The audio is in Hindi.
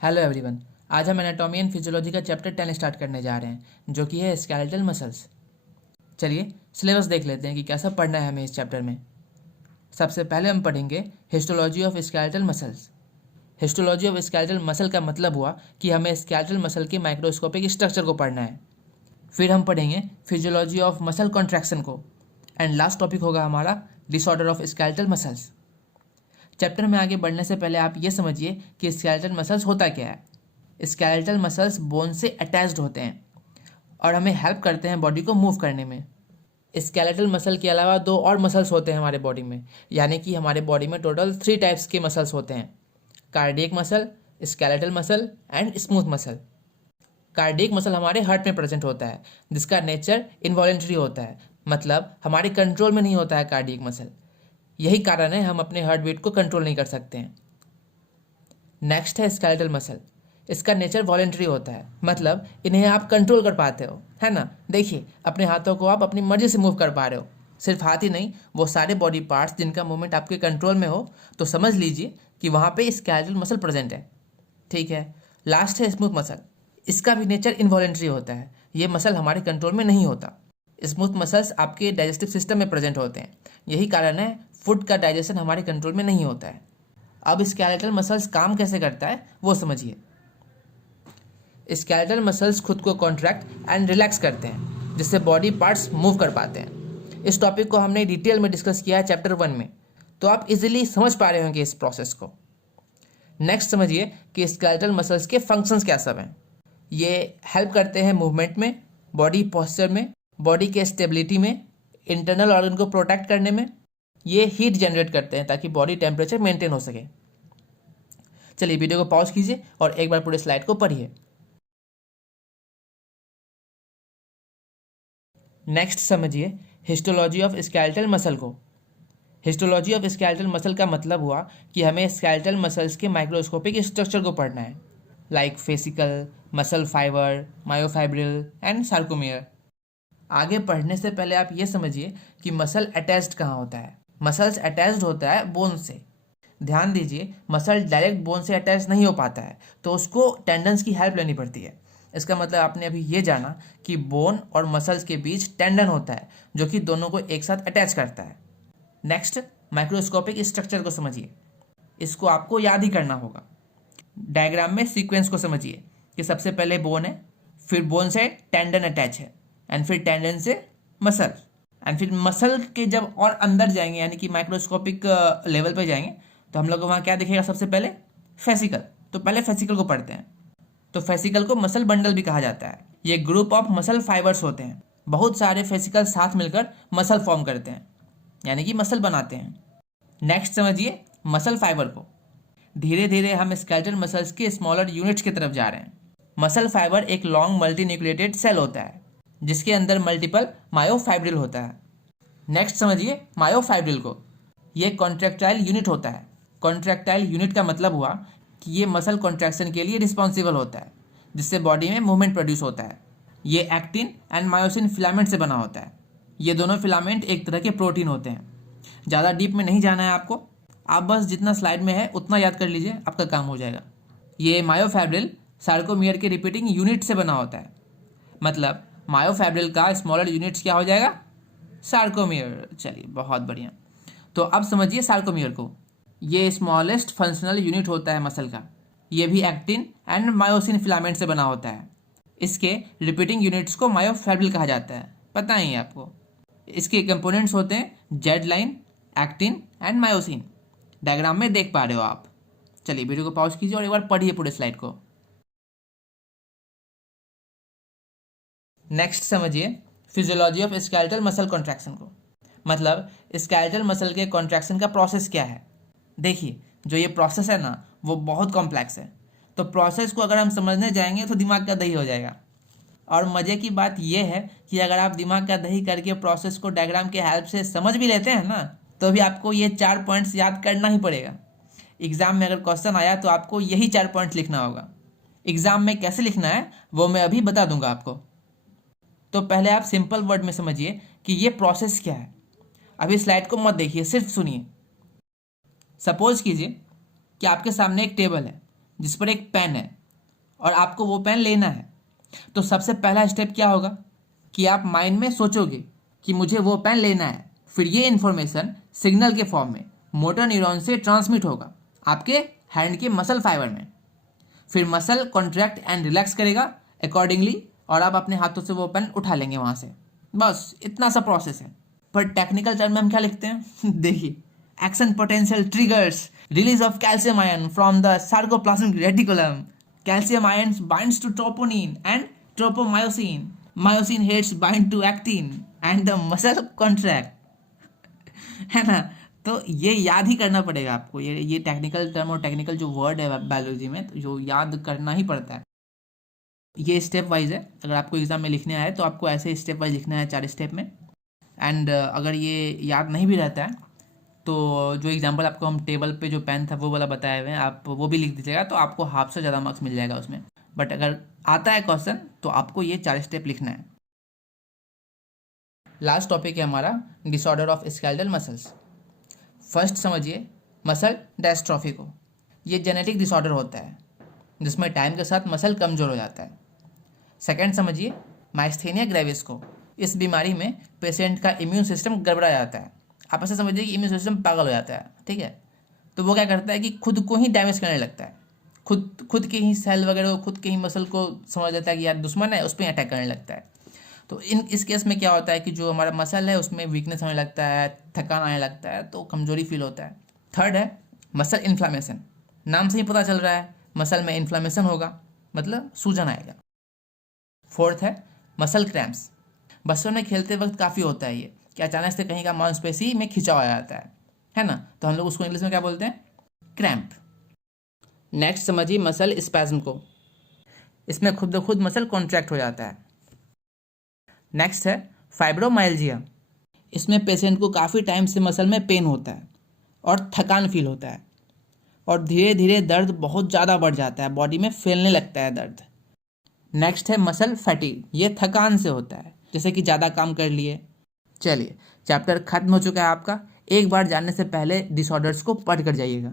Hello everyone. आज हम एनाटॉमी एंड फिजियोलॉजी का चैप्टर 10 स्टार्ट करने जा रहे हैं, जो कि है स्केलेटल मसल्स। चलिए सिलेबस देख लेते हैं कि कैसा पढ़ना है हमें इस चैप्टर में। सबसे पहले हम पढ़ेंगे histology of skeletal muscles. Histology of skeletal muscle का मतलब हुआ कि हमें स्केलेटल मसल के माइक्रोस्कोपिक स्ट्रक्चर को पढ़ना है। फिर हम पढ़ेंगे फिजियोलॉजी ऑफ मसल कॉन्ट्रैक्शन को। एंड लास्ट टॉपिक होगा हमारा disorder of skeletal muscles. Chapter में आगे बढ़ने से पहले आप ये समझिए कि स्केलेटल मसल्स होता क्या है। स्केलेटल मसल्स बोन से अटैच्ड होते हैं और हमें हेल्प करते हैं बॉडी को मूव करने में। स्केलेटल मसल के अलावा दो और मसल्स होते हैं हमारे बॉडी में, यानी कि हमारे बॉडी में टोटल 3 टाइप्स के मसल्स होते हैं: cardiac muscle, skeletal muscle and smooth muscle. Cardiac muscle हमारे हार्ट में प्रेजेंट होता है, जिसका नेचर इनवॉलेंट्री होता है, मतलब हमारे कंट्रोल में नहीं होता है कार्डियक मसल। यही कारण है हम अपने हार्ट बीट को कंट्रोल नहीं कर सकते हैं। नेक्स्ट है स्केलेटल मसल। इसका नेचर वॉलेंट्री होता है, मतलब इन्हें आप कंट्रोल कर पाते हो, है ना। देखिए अपने हाथों को आप अपनी मर्जी से मूव कर पा रहे हो। सिर्फ हाथ ही नहीं, वो सारे बॉडी पार्ट्स जिनका मूवमेंट आपके कंट्रोल में हो, तो समझ लीजिए कि वहाँ पे स्केलेटल मसल प्रेजेंट है। ठीक है। लास्ट है स्मूथ मसल। इसका भी नेचर इनवॉलेंट्री होता है, ये मसल हमारे कंट्रोल में नहीं होता। स्मूथ मसल्स आपके डाइजेस्टिव सिस्टम में प्रेजेंट होते हैं, यही कारण है फूड का डाइजेशन हमारे कंट्रोल में नहीं होता है। अब स्केलेटल मसल्स काम कैसे करता है वो समझिए। स्केलेटल मसल्स खुद को कॉन्ट्रैक्ट एंड रिलैक्स करते हैं, जिससे बॉडी पार्ट्स मूव कर पाते हैं। इस टॉपिक को हमने डिटेल में डिस्कस किया है चैप्टर 1 में, तो आप इजीली समझ पा रहे होंगे इस प्रोसेस को। नेक्स्ट समझिए कि स्केलेटल मसल्स के फंक्शंस क्या सब हैं। ये हेल्प करते हैं मूवमेंट में, बॉडी पोस्चर में, बॉडी के स्टेबिलिटी में, इंटरनल ऑर्गन को प्रोटेक्ट करने में। ये हीट जनरेट करते हैं ताकि बॉडी टेम्परेचर मेंटेन हो सके। चलिए वीडियो को पॉज कीजिए और एक बार पूरे स्लाइड को पढ़िए। नेक्स्ट समझिए हिस्टोलॉजी ऑफ स्केलेटल मसल को। हिस्टोलॉजी ऑफ स्केलेटल मसल का मतलब हुआ कि हमें स्केलेटल मसल्स के माइक्रोस्कोपिक स्ट्रक्चर को पढ़ना है, like fascicle, muscle fibre, myofibril and sarcomere. आगे पढ़ने से पहले आप ये समझिए कि मसल अटैच्ड कहाँ होता है। मसल्स अटैच्ड होता है बोन से। ध्यान दीजिए, मसल डायरेक्ट बोन से अटैच नहीं हो पाता है, तो उसको टेंडन्स की हेल्प लेनी पड़ती है। इसका मतलब आपने अभी ये जाना कि बोन और मसल्स के बीच टेंडन होता है, जो कि दोनों को एक साथ अटैच करता है। नेक्स्ट माइक्रोस्कोपिक स्ट्रक्चर को समझिए। इसको आपको याद ही करना होगा। डायग्राम में सीक्वेंस को समझिए कि सबसे पहले बोन है, फिर बोन से टेंडन अटैच है, एंड फिर टेंडन से मसल, एंड फिर मसल के जब और अंदर जाएंगे यानी कि माइक्रोस्कोपिक लेवल पे जाएंगे, तो हम लोग को वहाँ क्या दिखेगा? सबसे पहले फेसिकल। तो पहले फेसिकल को पढ़ते हैं। तो फेसिकल को मसल बंडल भी कहा जाता है। ये ग्रुप ऑफ मसल फाइबर्स होते हैं। बहुत सारे फेसिकल साथ मिलकर मसल फॉर्म करते हैं, यानी कि मसल बनाते हैं। नेक्स्ट समझिए मसल फाइबर को। धीरे धीरे हम स्केलेटल मसल्स के स्मॉलर यूनिट्स की तरफ जा रहे हैं। मसल फाइबर एक लॉन्ग मल्टीन्यूक्लिएटेड सेल होता है, जिसके अंदर मल्टीपल मायोफाइब्रिल होता है। नेक्स्ट समझिए मायोफाइब्रिल को। ये कॉन्ट्रैक्टाइल यूनिट होता है। कॉन्ट्रैक्टाइल यूनिट का मतलब हुआ कि ये मसल कॉन्ट्रैक्शन के लिए रिस्पॉन्सिबल होता है, जिससे बॉडी में मूवमेंट प्रोड्यूस होता है। ये एक्टिन एंड मायोसिन फिलामेंट से बना होता है। ये दोनों फिलामेंट एक तरह के प्रोटीन होते हैं। ज़्यादा डीप में नहीं जाना है आपको, आप बस जितना स्लाइड में है उतना याद कर लीजिए, आपका काम हो जाएगा। ये मायोफाइब्रिल सार्कोमियर के रिपीटिंग यूनिट से बना होता है, मतलब मायोफाइब्रिल का स्मॉलर यूनिट्स क्या हो जाएगा? सार्कोमियर। चलिए बहुत बढ़िया। तो अब समझिए सार्कोमियर को। ये स्मॉलेस्ट फंक्शनल यूनिट होता है मसल का। ये भी एक्टिन एंड मायोसिन फिलामेंट से बना होता है। इसके रिपीटिंग यूनिट्स को मायोफाइब्रिल कहा जाता है, पता ही है आपको। इसके कंपोनेंट्स होते हैं Z line, actin and myosin. Diagram में देख पा रहे हो आप। चलिए वीडियो को पॉज कीजिए और एक बार पढ़िए पूरे स्लाइड को। नेक्स्ट समझिए physiology of skeletal muscle contraction को, मतलब स्केलेटल मसल के कॉन्ट्रैक्शन का प्रोसेस क्या है। देखिए जो ये प्रोसेस है ना, वो बहुत कॉम्प्लेक्स है। तो प्रोसेस को अगर हम समझने जाएंगे तो दिमाग का दही हो जाएगा। और मज़े की बात यह है कि अगर आप दिमाग का दही करके प्रोसेस को डायग्राम के हेल्प से समझ भी लेते हैं ना, तो भी आपको ये 4 पॉइंट्स याद करना ही पड़ेगा। एग्जाम में अगर क्वेश्चन आया तो आपको यही 4 पॉइंट्स लिखना होगा। एग्जाम में कैसे लिखना है वो मैं अभी बता दूंगा आपको। तो पहले आप सिंपल वर्ड में समझिए कि ये प्रोसेस क्या है। अभी स्लाइड को मत देखिए, सिर्फ सुनिए। सपोज कीजिए कि आपके सामने एक टेबल है, जिस पर एक पेन है और आपको वो पेन लेना है, तो सबसे पहला स्टेप क्या होगा कि आप माइंड में सोचोगे कि मुझे वो पेन लेना है। फिर ये इन्फॉर्मेशन सिग्नल के फॉर्म में मोटर न्यूरॉन से ट्रांसमिट होगा आपके हैंड के मसल फाइबर में। फिर मसल कॉन्ट्रैक्ट एंड रिलैक्स करेगा अकॉर्डिंगली और आप अपने हाथों से वो पेन उठा लेंगे वहाँ से। बस इतना सा प्रोसेस है। पर टेक्निकल टर्म में हम क्या लिखते हैं देखिए, action potential triggers release of calcium ion from the sarcoplasmic reticulum. Calcium ions binds to troponin and tropomyosin. Myosin heads bind to actin and the muscle contract. है ना। तो ये याद ही करना पड़ेगा आपको, ये टेक्निकल टर्म और टेक्निकल जो वर्ड है बायोलॉजी में, तो जो याद करना ही पड़ता है। ये स्टेप वाइज है। अगर आपको एग्जाम में लिखने आए तो आपको ऐसे स्टेप वाइज लिखना है 4 स्टेप में। एंड अगर ये याद नहीं भी रहता है तो जो एग्जाम्पल आपको हम टेबल पे जो पेन था वो वाला बताए हुए हैं, आप वो भी लिख दीजिएगा तो आपको हाफ से ज़्यादा मार्क्स मिल जाएगा उसमें। बट अगर आता है क्वेश्चन तो आपको ये 4 स्टेप लिखना है। लास्ट टॉपिक है हमारा disorder of skeletal muscles. First समझिए मसल डेस्ट्रॉफी को। ये जेनेटिक डिसऑर्डर होता है जिसमें टाइम के साथ मसल कमज़ोर हो जाता है। सेकेंड समझिए माइस्थेनिया ग्रेविस को। इस बीमारी में पेशेंट का इम्यून सिस्टम गड़बड़ा जाता है। आप ऐसे समझिए कि इम्यून सिस्टम पागल हो जाता है, ठीक है। तो वो क्या करता है कि खुद को ही डैमेज करने लगता है। खुद के ही सेल वगैरह को, खुद के ही मसल को समझ जाता है कि यार दुश्मन है, उस पर अटैक करने लगता है। तो इस केस में क्या होता है कि जो हमारा मसल है उसमें वीकनेस होने लगता है, थकान आने लगता है, तो कमजोरी फील होता है। थर्ड है मसल इन्फ्लामेशन। नाम से ही पता चल रहा है मसल में इन्फ्लामेशन होगा, मतलब सूजन आएगा। फोर्थ है मसल क्रैम्प्स। बचपन में खेलते वक्त काफ़ी होता है ये कि अचानक से कहीं का मांसपेशी में खिंचाव आ जाता है ना। तो हम लोग उसको इंग्लिश में क्या बोलते हैं, क्रैम्प। नेक्स्ट समझिए मसल स्पैज्म को। इसमें खुद ब खुद मसल कॉन्ट्रैक्ट हो जाता है। नेक्स्ट है फाइब्रोमाइल्जिया। इसमें पेशेंट को काफ़ी टाइम से मसल में पेन होता है और थकान फील होता है और धीरे धीरे दर्द बहुत ज़्यादा बढ़ जाता है, बॉडी में फैलने लगता है दर्द। नेक्स्ट है मसल फैटीग। ये थकान से होता है, जैसे कि ज़्यादा काम कर लिए। चलिए चैप्टर खत्म हो चुका है आपका। एक बार जानने से पहले डिसऑर्डर्स को पढ़ कर जाइएगा।